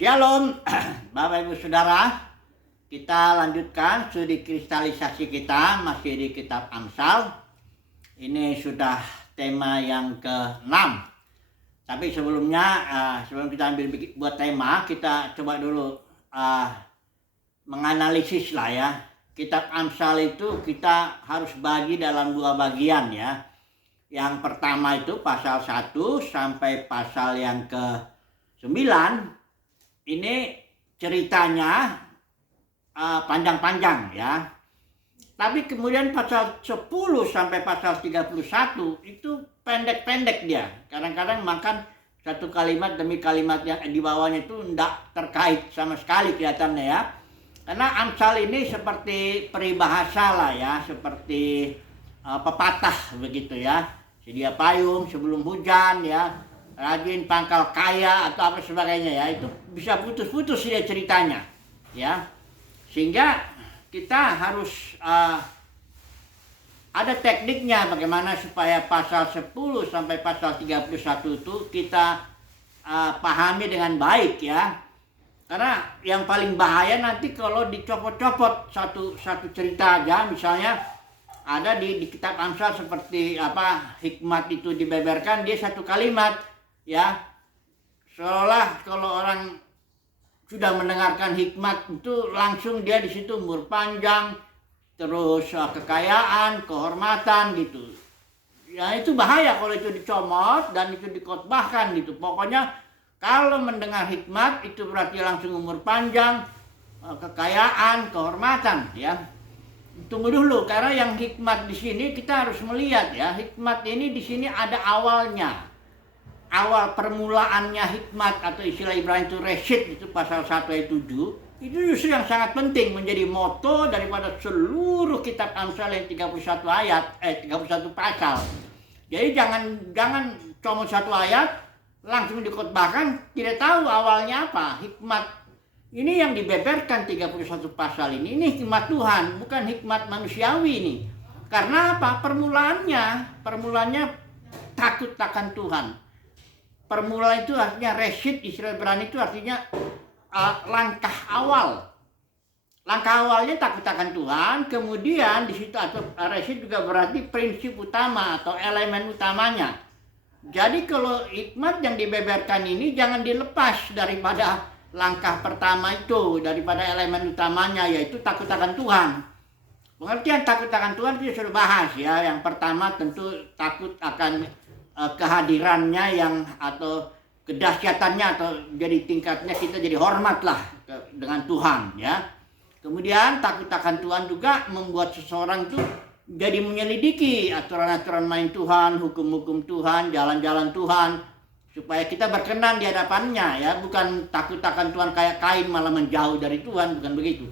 Shalom, Bapak Ibu Saudara. Kita lanjutkan studi kristalisasi kita masih di kitab Amsal. Ini sudah tema yang ke-6. Tapi sebelumnya, sebelum kita ambil buat tema, kita coba dulu menganalisis lah ya. Kitab Amsal itu kita harus bagi dalam dua bagian ya. Yang pertama itu pasal 1 sampai pasal yang ke-9. Ini ceritanya panjang-panjang ya. Tapi kemudian pasal 10 sampai pasal 31 itu pendek-pendek dia. Kadang-kadang makan satu kalimat demi kalimat yang di bawahnya itu tidak terkait sama sekali kelihatannya ya. Karena Amsal ini seperti peribahasa lah ya, seperti pepatah begitu ya. Sedia payung sebelum hujan ya. Rajin pangkal kaya atau apa sebagainya ya, itu bisa putus-putus dia ceritanya ya, sehingga kita harus ada tekniknya bagaimana supaya pasal 10 sampai pasal 31 itu kita pahami dengan baik ya. Karena yang paling bahaya nanti kalau dicopot-copot satu cerita aja, misalnya ada di kitab Amsal seperti hikmat itu dibeberkan, dia satu kalimat ya, seolah kalau orang sudah mendengarkan hikmat itu langsung dia di situ umur panjang, terus kekayaan, kehormatan gitu. Ya itu bahaya kalau itu dicomot dan itu dikotbahkan gitu. Pokoknya kalau mendengar hikmat itu berarti langsung umur panjang, kekayaan, kehormatan ya. Tunggu dulu, karena yang hikmat di sini kita harus melihat ya, hikmat ini di sini ada awalnya. Awal permulaannya hikmat atau istilah Ibrani itu reshit, itu pasal 1 ayat 7, itu justru yang sangat penting menjadi moto daripada seluruh kitab Amsal yang 31 pasal. Jadi jangan comot satu ayat langsung dikotbahkan, tidak tahu awalnya apa. Hikmat ini yang dibeberkan 31 pasal ini hikmat Tuhan, bukan hikmat manusiawi ini. Karena apa? Permulaannya takut akan Tuhan. Permulaan itu artinya reshit, istilah Ibrani itu artinya langkah awal. Langkah awalnya takut akan Tuhan, kemudian di situ atau reshit juga berarti prinsip utama atau elemen utamanya. Jadi kalau hikmat yang dibeberkan ini jangan dilepas daripada langkah pertama itu, daripada elemen utamanya, yaitu takut akan Tuhan. Pengertian takut akan Tuhan kita sudah bahas ya. Yang pertama tentu takut akan kehadirannya yang atau kedahsyatannya, atau jadi tingkatnya kita jadi hormatlah dengan Tuhan ya. Kemudian takut akan Tuhan juga membuat seseorang tuh jadi menyelidiki aturan-aturan main Tuhan, hukum-hukum Tuhan, jalan-jalan Tuhan, supaya kita berkenan di hadapannya ya. Bukan takut akan Tuhan kayak Kain malah menjauh dari Tuhan, bukan begitu.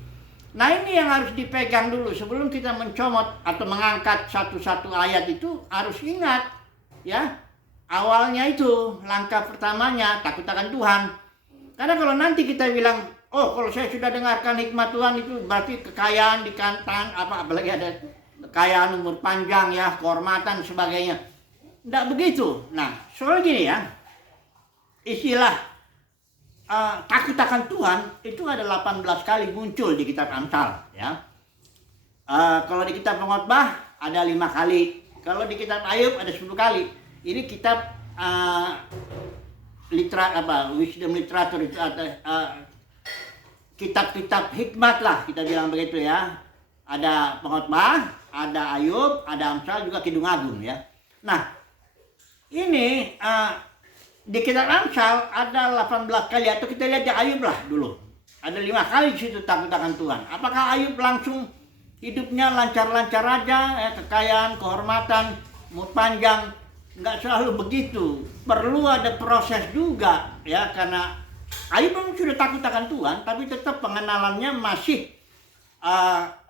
Nah ini yang harus dipegang dulu sebelum kita mencomot atau mengangkat satu-satu ayat. Itu harus ingat ya, awalnya itu langkah pertamanya takut akan Tuhan. Karena kalau nanti kita bilang, oh kalau saya sudah dengarkan hikmat Tuhan itu berarti kekayaan di kantang, apalagi ada kekayaan umur panjang ya, kehormatan sebagainya. Tidak begitu. Nah soal gini ya, istilah takut akan Tuhan itu ada 18 kali muncul di kitab Amsal ya. Kalau di kitab Pengkhotbah ada 5 kali. Kalau di kitab Ayub ada 10 kali. Ini kitab wisdom literatur itu kitab-kitab hikmat lah kita bilang begitu ya. Ada Pengkhotbah, ada Ayub, ada Amsal, juga Kidung Agung ya. Nah ini di kitab Amsal ada 18 kali, atau kita lihat di Ayub lah dulu. Ada 5 kali di situ takut akan Tuhan. Apakah Ayub langsung hidupnya lancar-lancar aja ya, kekayaan, kehormatan, umur panjang? Nggak selalu begitu. Perlu ada proses juga ya, karena Ayub memang sudah takut akan Tuhan, tapi tetap pengenalannya masih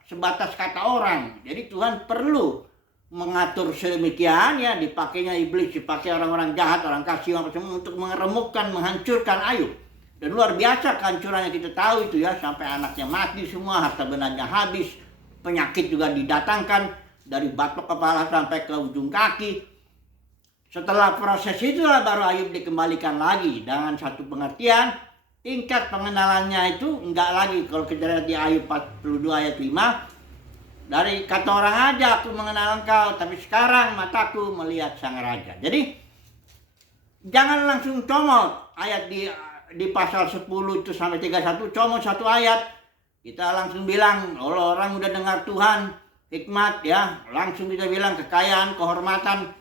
sebatas kata orang. Jadi Tuhan perlu mengatur sedemikian ya, dipakainya iblis, dipakai orang-orang jahat, orang kasih, untuk mengeremukkan, menghancurkan Ayub. Dan luar biasa kehancurannya kita tahu itu ya, sampai anaknya mati semua, harta bendanya habis, penyakit juga didatangkan dari batok kepala sampai ke ujung kaki. Setelah proses itulah baru Ayub dikembalikan lagi dengan satu pengertian tingkat pengenalannya itu enggak lagi kalau kita lihat di Ayub 42 ayat 5, dari kata orang aja aku mengenal engkau, tapi sekarang mataku melihat sang raja. Jadi jangan langsung comot ayat di pasal 10 itu sampai 31, comot satu ayat kita langsung bilang orang udah dengar Tuhan hikmat ya, langsung kita bilang kekayaan, kehormatan,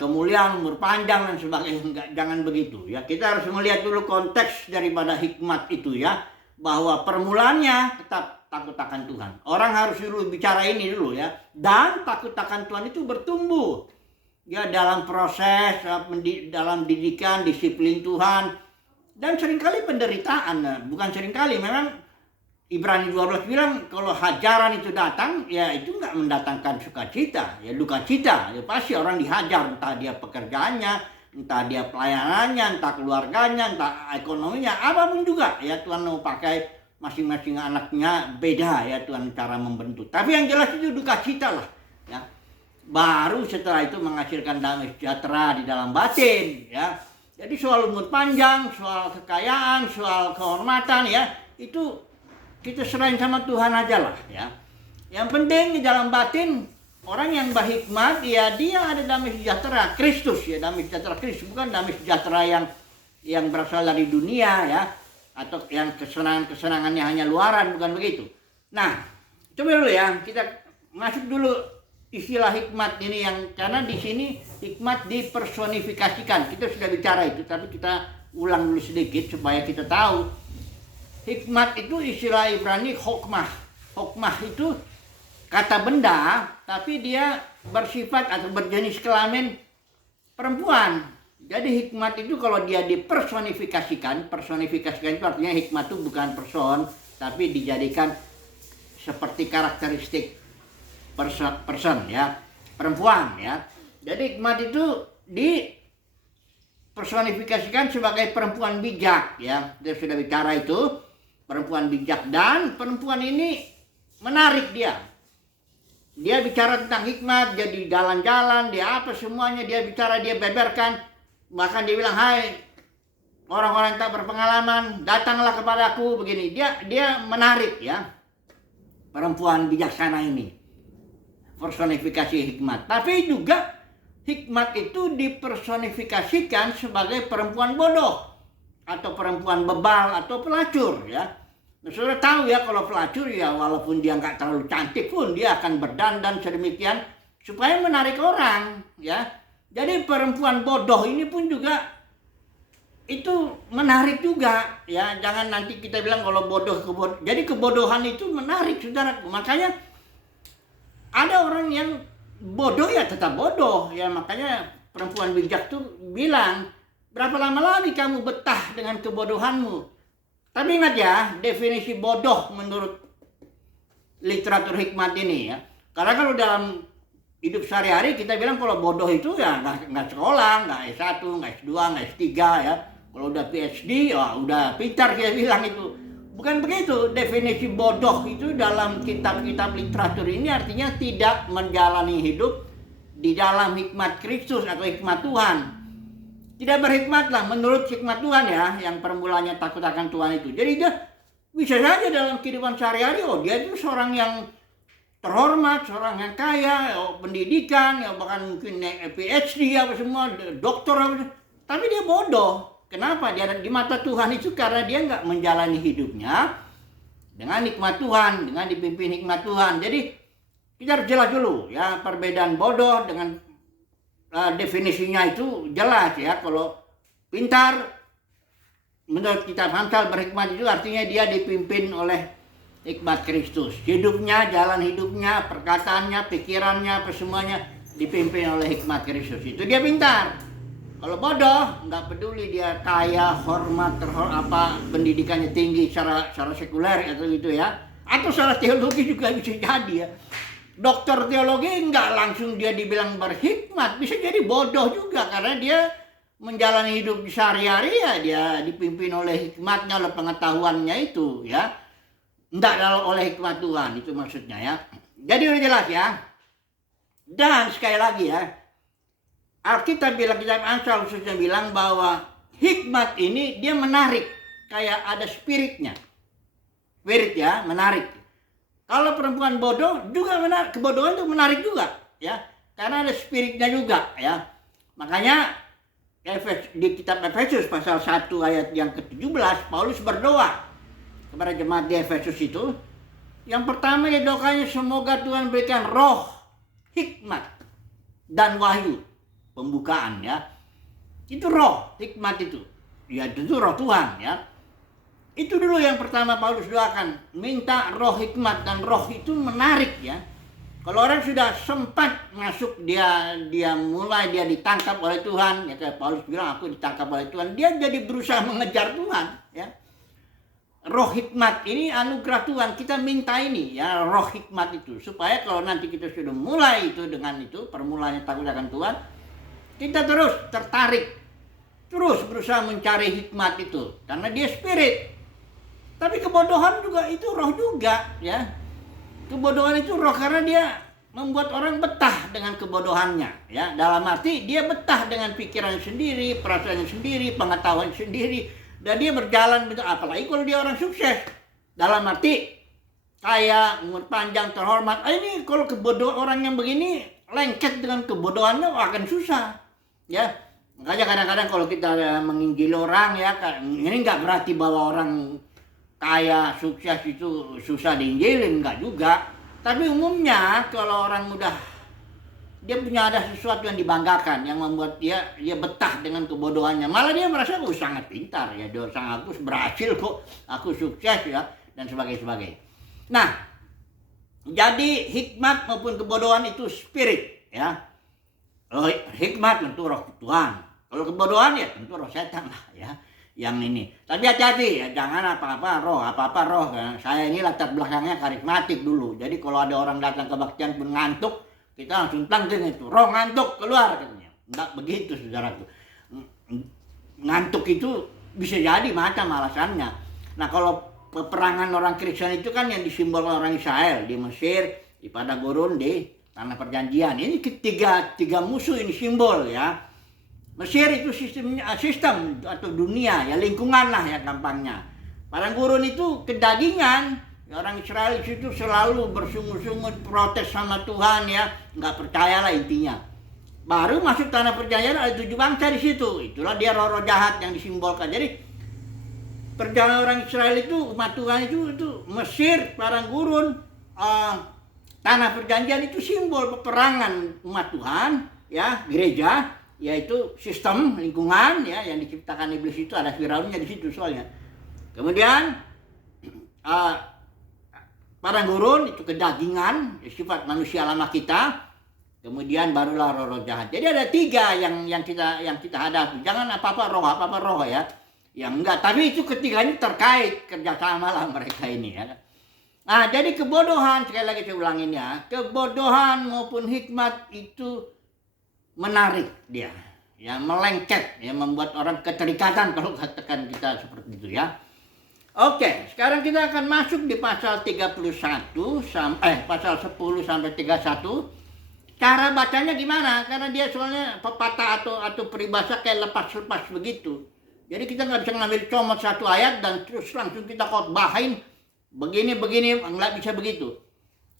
kemuliaan, umur panjang dan sebagainya. Enggak, jangan begitu ya. Kita harus melihat dulu konteks daripada hikmat itu ya, bahwa permulaannya tetap takut akan Tuhan. Orang harus dulu bicara ini dulu ya. Dan takut akan Tuhan itu bertumbuh ya dalam proses, dalam didikan, disiplin Tuhan, dan seringkali penderitaan. Bukan seringkali, memang Ibrani 12 bilang kalau hajaran itu datang, ya itu nggak mendatangkan sukacita, ya duka cita. Ya pasti orang dihajar, entah dia pekerjaannya, entah dia pelayanannya, entah keluarganya, entah ekonominya, apapun juga. Ya Tuhan mau pakai masing-masing anaknya beda ya Tuhan cara membentuk. Tapi yang jelas itu duka cita lah. Ya. Baru setelah itu menghasilkan damai sejahtera di dalam batin. Ya. Jadi soal umur panjang, soal kekayaan, soal kehormatan ya itu kita serahin sama Tuhan aja lah ya. Yang penting di dalam batin orang yang berhikmat ya dia ada damai sejahtera Kristus ya, damai sejahtera Kristus, bukan damai sejahtera yang berasal dari dunia ya, atau yang kesenangannya hanya luaran, bukan begitu. Nah, coba dulu ya kita masuk dulu istilah hikmat ini yang karena di sini hikmat dipersonifikasikan. Kita sudah bicara itu, tapi kita ulang dulu sedikit supaya kita tahu. Hikmat itu istilah Ibrani hokmah. Hokmah itu kata benda, tapi dia bersifat atau berjenis kelamin perempuan. Jadi hikmat itu kalau dia dipersonifikasikan, personifikasikan itu artinya hikmat itu bukan person, tapi dijadikan seperti karakteristik person ya, perempuan ya. Jadi hikmat itu dipersonifikasikan sebagai perempuan bijak ya. Kita sudah bicara itu. Perempuan bijak, dan perempuan ini menarik dia. Dia bicara tentang hikmat, dia di jalan-jalan, dia apa semuanya, dia bicara, dia beberkan. Bahkan dia bilang, hai orang-orang tak berpengalaman, datanglah kepadaku, begini. Dia menarik ya, perempuan bijaksana ini. Personifikasi hikmat. Tapi juga hikmat itu dipersonifikasikan sebagai perempuan bodoh, atau perempuan bebal, atau pelacur ya. Nah, saudara tahu ya kalau pelacur ya walaupun dia nggak terlalu cantik pun dia akan berdandan sedemikian supaya menarik orang ya. Jadi perempuan bodoh ini pun juga itu menarik juga ya. Jangan nanti kita bilang kalau bodoh. Jadi kebodohan itu menarik saudara. Makanya ada orang yang bodoh ya tetap bodoh ya. Makanya perempuan bijak tuh bilang, berapa lama lagi kamu betah dengan kebodohanmu? Tapi ingat ya, definisi bodoh menurut literatur hikmat ini ya. Karena kalau dalam hidup sehari-hari kita bilang kalau bodoh itu ya nggak sekolah, nggak S1, nggak S2, nggak S3 ya. Kalau udah PhD, ya udah pintar kita bilang itu. Bukan begitu, definisi bodoh itu dalam kitab-kitab literatur ini artinya tidak menjalani hidup di dalam hikmat Kristus atau hikmat Tuhan. Tidak berhikmatlah menurut hikmat Tuhan ya, yang permulanya takut akan Tuhan itu. Jadi dia bisa saja dalam kehidupan sehari-hari, dia itu seorang yang terhormat, seorang yang kaya, pendidikan, bahkan mungkin PhD apa semua, doktor apa, tapi dia bodoh. Kenapa? Dia di mata Tuhan itu karena dia nggak menjalani hidupnya dengan hikmat Tuhan, dengan dipimpin hikmat Tuhan. Jadi kita harus jelas dulu ya perbedaan bodoh dengan definisinya itu jelas ya. Kalau pintar menurut kitab Amsal berhikmat itu artinya dia dipimpin oleh hikmat Kristus. Hidupnya, jalan hidupnya, perkataannya, pikirannya, apa semuanya dipimpin oleh hikmat Kristus. Itu dia pintar. Kalau bodoh, nggak peduli dia kaya, hormat, pendidikannya tinggi secara sekuler atau gitu ya. Atau secara teologi juga bisa jadi ya. Dokter teologi nggak langsung dia dibilang berhikmat, bisa jadi bodoh juga karena dia menjalani hidup di sehari-hari ya dia dipimpin oleh hikmatnya, oleh pengetahuannya itu ya, nggak oleh hikmat Tuhan, itu maksudnya ya. Jadi udah jelas ya. Dan sekali lagi ya, Alkitab bilang, kitab Amsal khususnya bilang bahwa hikmat ini dia menarik kayak ada spiritnya. Spirit ya, menarik. Kalau perempuan bodoh juga menarik, kebodohan itu menarik juga ya. Karena ada spiritnya juga ya. Makanya di kitab Efesus pasal 1 ayat yang ke-17, Paulus berdoa kepada jemaat di Efesus itu. Yang pertama ya doanya, semoga Tuhan berikan roh hikmat dan wahyu, pembukaan ya. Itu roh hikmat itu. Ya itu roh Tuhan ya. Itu dulu yang pertama Paulus doakan, minta roh hikmat, dan roh itu menarik ya. Kalau orang sudah sempat masuk, dia mulai ditangkap oleh Tuhan, ya kayak Paulus bilang, aku ditangkap oleh Tuhan, dia jadi berusaha mengejar Tuhan ya. Roh hikmat ini anugerah Tuhan, kita minta ini ya, roh hikmat itu, supaya kalau nanti kita sudah mulai itu dengan itu, permulaannya takut akan Tuhan, kita terus tertarik, terus berusaha mencari hikmat itu, karena dia spirit. Tapi kebodohan juga itu roh juga ya. Kebodohan itu roh, karena dia membuat orang betah dengan kebodohannya ya. Dalam arti dia betah dengan pikirannya sendiri, perasaannya sendiri, pengetahuan sendiri, dan dia berjalan begitu. Apalagi kalau dia orang sukses, dalam arti kaya, umur panjang, terhormat. Ini kalau kebodohan orang yang begini lengket dengan kebodohannya akan susah ya. Makanya kadang-kadang kalau kita menginjil orang ya, ini nggak berarti bahwa orang kaya, sukses itu susah diinjilin, enggak juga. Tapi umumnya kalau orang udah, dia punya ada sesuatu yang dibanggakan, yang membuat dia betah dengan kebodohannya. Malah dia merasa, sangat pintar ya, aku berhasil kok, aku sukses ya, dan sebagainya. Nah, jadi hikmat maupun kebodohan itu spirit ya. Kalau hikmat tentu roh Tuhan, kalau kebodohan ya tentu roh setan lah ya. Yang ini, tapi hati-hati ya, jangan apa-apa roh. Saya ini latar belakangnya karismatik dulu, jadi kalau ada orang datang kebaktian pun ngantuk, kita langsung tanggung itu, roh ngantuk, keluar katanya. Enggak begitu saudaraku. Ngantuk itu bisa jadi macam alasannya. Nah, kalau peperangan orang Kristen itu kan yang disimbolkan orang Israel di Mesir, di Padang Gurun, di Tanah Perjanjian. Ini tiga musuh ini simbol ya. Mesir itu sistem atau dunia ya, lingkungan lah ya gampangnya. Padang gurun itu kedagingan. Orang Israel itu selalu bersungut-sungut protes sama Tuhan ya, nggak percaya lah intinya. Baru masuk tanah perjanjian ada 7 bangsa di situ. Itulah dia roh-roh jahat yang disimbolkan. Jadi perjalanan orang Israel itu, umat Tuhan itu Mesir, padang gurun, tanah perjanjian itu simbol peperangan umat Tuhan ya, gereja. Yaitu sistem lingkungan ya yang diciptakan iblis itu, ada Firaunnya di situ soalnya. Kemudian padang gurun itu kedagingan, sifat manusia lama kita. Kemudian barulah roh-roh jahat. Jadi ada 3 yang kita hadapi. Jangan apa-apa roh ya. Yang enggak, tapi itu ketiganya terkait, kerjasama lah mereka ini ya. Nah, jadi kebodohan, sekali lagi saya ulangin ya, kebodohan maupun hikmat itu menarik dia, ya melengket, ya membuat orang keterikatan kalau katakan kita seperti itu ya. Oke, sekarang kita akan masuk di pasal 31 pasal 10 sampai 31. Cara bacanya gimana? Karena dia soalnya pepatah atau peribahasa kayak lepas-lepas begitu. Jadi kita nggak bisa ngambil comot satu ayat dan terus langsung kita khotbahin begini, nggak bisa begitu.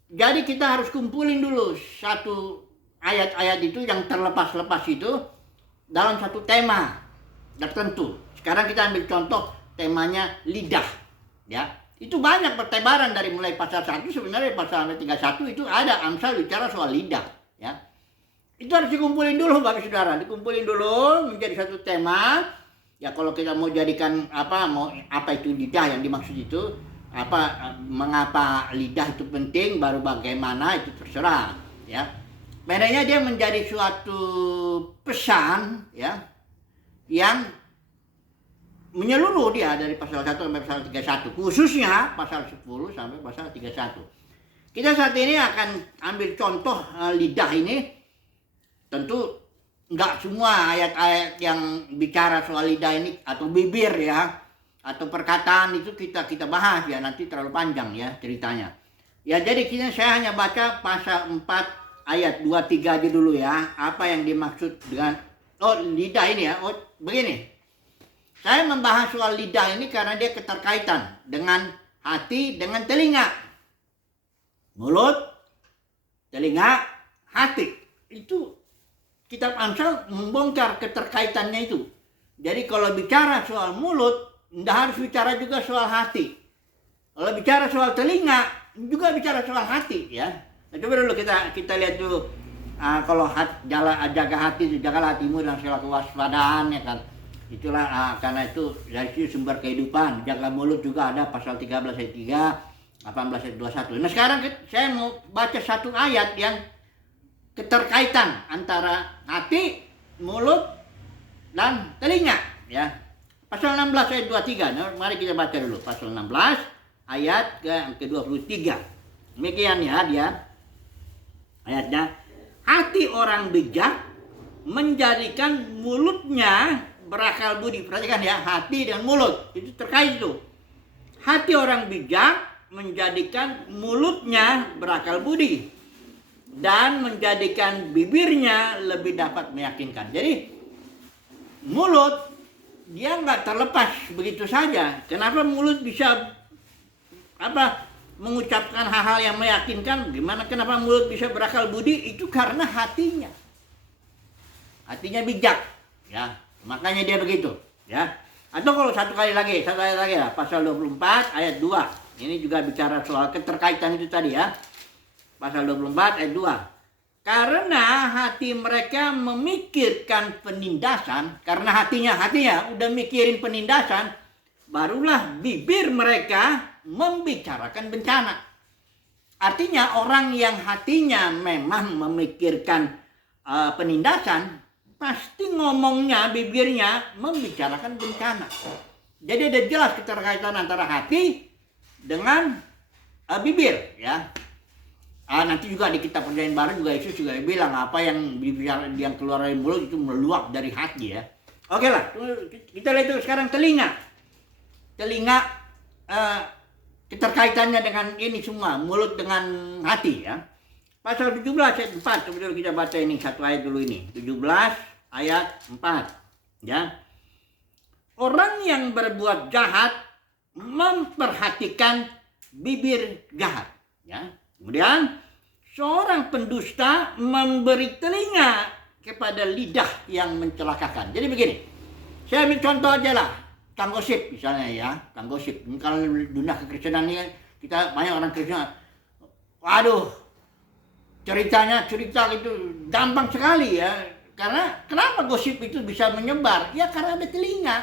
Jadi kita harus kumpulin dulu satu ayat-ayat itu yang terlepas-lepas itu dalam satu tema tertentu. Sekarang kita ambil contoh temanya lidah ya. Itu banyak pertebaran dari mulai pasal 1 sebenarnya pasal 31 itu ada Amsal bicara soal lidah ya. Itu harus dikumpulin dulu Bapak Saudara, dikumpulin dulu menjadi satu tema. Ya kalau kita mau jadikan apa itu lidah yang dimaksud itu, mengapa lidah itu penting, baru bagaimana itu terserah ya. Bedanya dia menjadi suatu pesan ya yang menyeluruh dia dari pasal 1 sampai pasal 31, khususnya pasal 10 sampai pasal 31. Kita saat ini akan ambil contoh lidah ini. Tentu enggak semua ayat-ayat yang bicara soal lidah ini atau bibir ya atau perkataan itu kita bahas ya, nanti terlalu panjang ya ceritanya. Ya jadi saya hanya baca pasal 4 ayat 2-3 aja dulu ya. Apa yang dimaksud dengan lidah ini ya? Begini. Saya membahas soal lidah ini karena dia keterkaitan dengan hati, dengan telinga. Mulut, telinga, hati. Itu kitab Amsal membongkar keterkaitannya itu. Jadi kalau bicara soal mulut, tidak harus bicara juga soal hati. Kalau bicara soal telinga, juga bicara soal hati, ya. Nah, coba dulu kita lihat dulu. Kalau jaga hati, jagalah hatimu dengan segala kewaspadaan, ya kan. Itulah karena itu dari situ sumber kehidupan. Jaga mulut juga ada pasal 13 ayat 3, 18 ayat 21. Nah, sekarang saya mau baca satu ayat yang keterkaitan antara hati, mulut, dan telinga, ya. Pasal 16 ayat 23. Nah, mari kita baca dulu pasal 16 ayat ke-23. Demikian ya dia. Ayatnya, hati orang bijak menjadikan mulutnya berakal budi. Perhatikan ya, hati dan mulut itu terkait itu. Hati orang bijak menjadikan mulutnya berakal budi dan menjadikan bibirnya lebih dapat meyakinkan. Jadi mulut dia nggak terlepas begitu saja. Kenapa mulut bisa mengucapkan hal-hal yang meyakinkan? Gimana kenapa mulut bisa berakal budi? Itu karena hatinya bijak, ya. Makanya dia begitu, ya. Atau kalau satu ayat lagi ya, pasal 24 ayat 2. Ini juga bicara soal keterkaitan itu tadi, ya. Pasal 24 ayat 2. Karena hati mereka memikirkan penindasan, karena hatinya udah mikirin penindasan, barulah bibir mereka membicarakan bencana. Artinya orang yang hatinya memang memikirkan penindasan, pasti ngomongnya, bibirnya membicarakan bencana. Jadi ada jelas keterkaitan antara hati dengan bibir, ya. Nanti juga di kitab Perjanjian Baru juga Yesus juga bilang apa yang keluar dari mulut itu meluap dari hati, ya. Oke lah, kita lihat itu sekarang telinga. Telinga keterkaitannya dengan ini semua, mulut dengan hati, ya. Pasal 17 ayat 4, kemudian kita baca ini satu ayat dulu ini. 17 ayat 4, ya. Orang yang berbuat jahat memperhatikan bibir jahat, ya. Kemudian seorang pendusta memberi telinga kepada lidah yang mencelakakan. Jadi begini, saya ambil contoh aja lah, tukang gosip misalnya, ya, tukang gosip. Kalau dunia kekristenan ini kita banyak orang Kristen, waduh, cerita gitu gampang sekali, ya. Karena kenapa gosip itu bisa menyebar? Ya karena ada telinga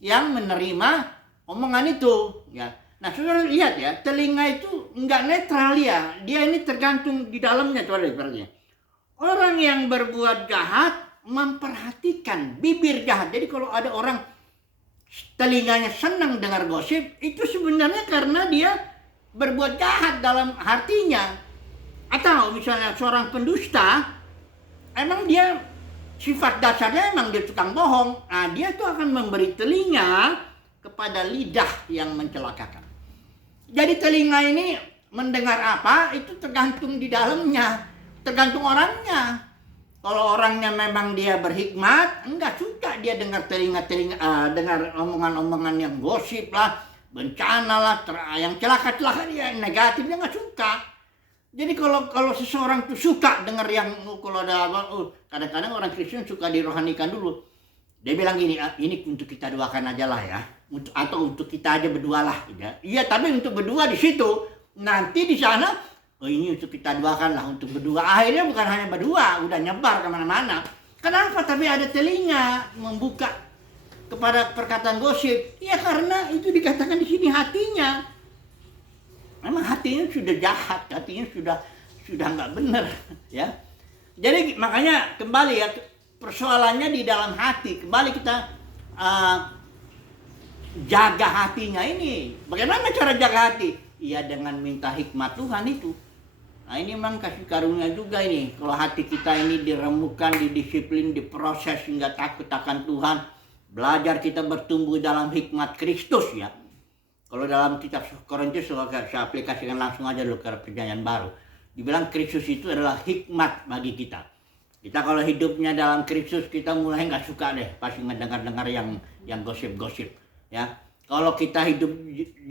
yang menerima omongan itu, ya. Nah, saudara lihat ya, telinga itu nggak netral, ya. Dia ini tergantung di dalamnya, saudara. Orang yang berbuat jahat memperhatikan bibir jahat. Jadi kalau ada orang telinganya senang dengar gosip, itu sebenarnya karena dia berbuat jahat dalam hatinya. Atau misalnya seorang pendusta, emang dia sifat dasarnya emang dia tukang bohong. Nah, dia tuh akan memberi telinga kepada lidah yang mencelakakan. Jadi telinga ini mendengar apa, itu tergantung di dalamnya, tergantung orangnya. Kalau orangnya memang dia berhikmat, enggak suka dia dengar dengar omongan-omongan yang gosip lah, bencana lah, yang celaka-celaka, dia negatif, dia nggak suka. Jadi kalau seseorang tuh suka dengar yang kalau ada kadang-kadang orang Kristen suka dirohanikan dulu. Dia bilang gini, ini untuk kita doakan aja lah, ya. Atau untuk kita aja berdua lah, ya. Iya, tapi untuk berdua di situ, nanti di sana, ini untuk kita doakan lah, untuk berdua. Akhirnya bukan hanya berdua, udah nyebar kemana-mana. Kenapa? Tapi ada telinga membuka kepada perkataan gosip. Ya karena itu dikatakan di sini hatinya. Memang hatinya sudah jahat, hatinya sudah nggak benar, ya. Jadi makanya kembali ya, persoalannya di dalam hati. Kembali kita jaga hatinya ini. Bagaimana cara jaga hati? Ya dengan minta hikmat Tuhan itu. Nah ini memang kasih karunia juga ini. Kalau hati kita ini diremukkan, didisiplin, diproses hingga takut akan Tuhan. Belajar kita bertumbuh dalam hikmat Kristus, ya. Kalau dalam kitab Korintus, saya aplikasikan langsung aja dulu ke Perjanjian Baru. Dibilang Kristus itu adalah hikmat bagi kita. Kita kalau hidupnya dalam Kristus, kita mulai nggak suka deh pasti ngedengar-dengar yang gosip-gosip, ya. Kalau kita hidup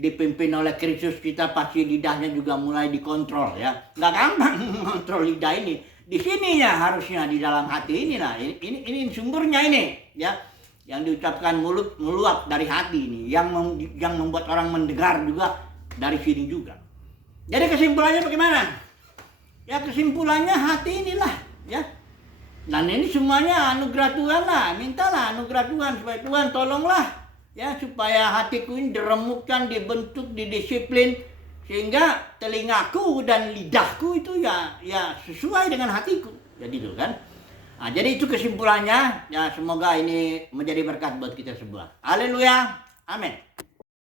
dipimpin oleh Kristus, kita pasti lidahnya juga mulai dikontrol, ya. Nggak gampang mengontrol lidah ini. Di sininya harusnya di dalam hati ini, nah ini sumbernya ini, ya. Yang diucapkan mulut meluap dari hati ini, yang membuat orang mendengar juga dari sini juga. Jadi kesimpulannya bagaimana? Ya kesimpulannya hati inilah, ya. Dan ini semuanya anugerah Tuhan lah, mintalah anugerah Tuhan supaya Tuhan tolonglah, ya, supaya hatiku ini diremukkan, dibentuk, didisiplin, sehingga telingaku dan lidahku itu ya sesuai dengan hatiku, jadi itu kan. Nah, jadi itu kesimpulannya, ya, semoga ini menjadi berkat buat kita semua. Haleluya, amin.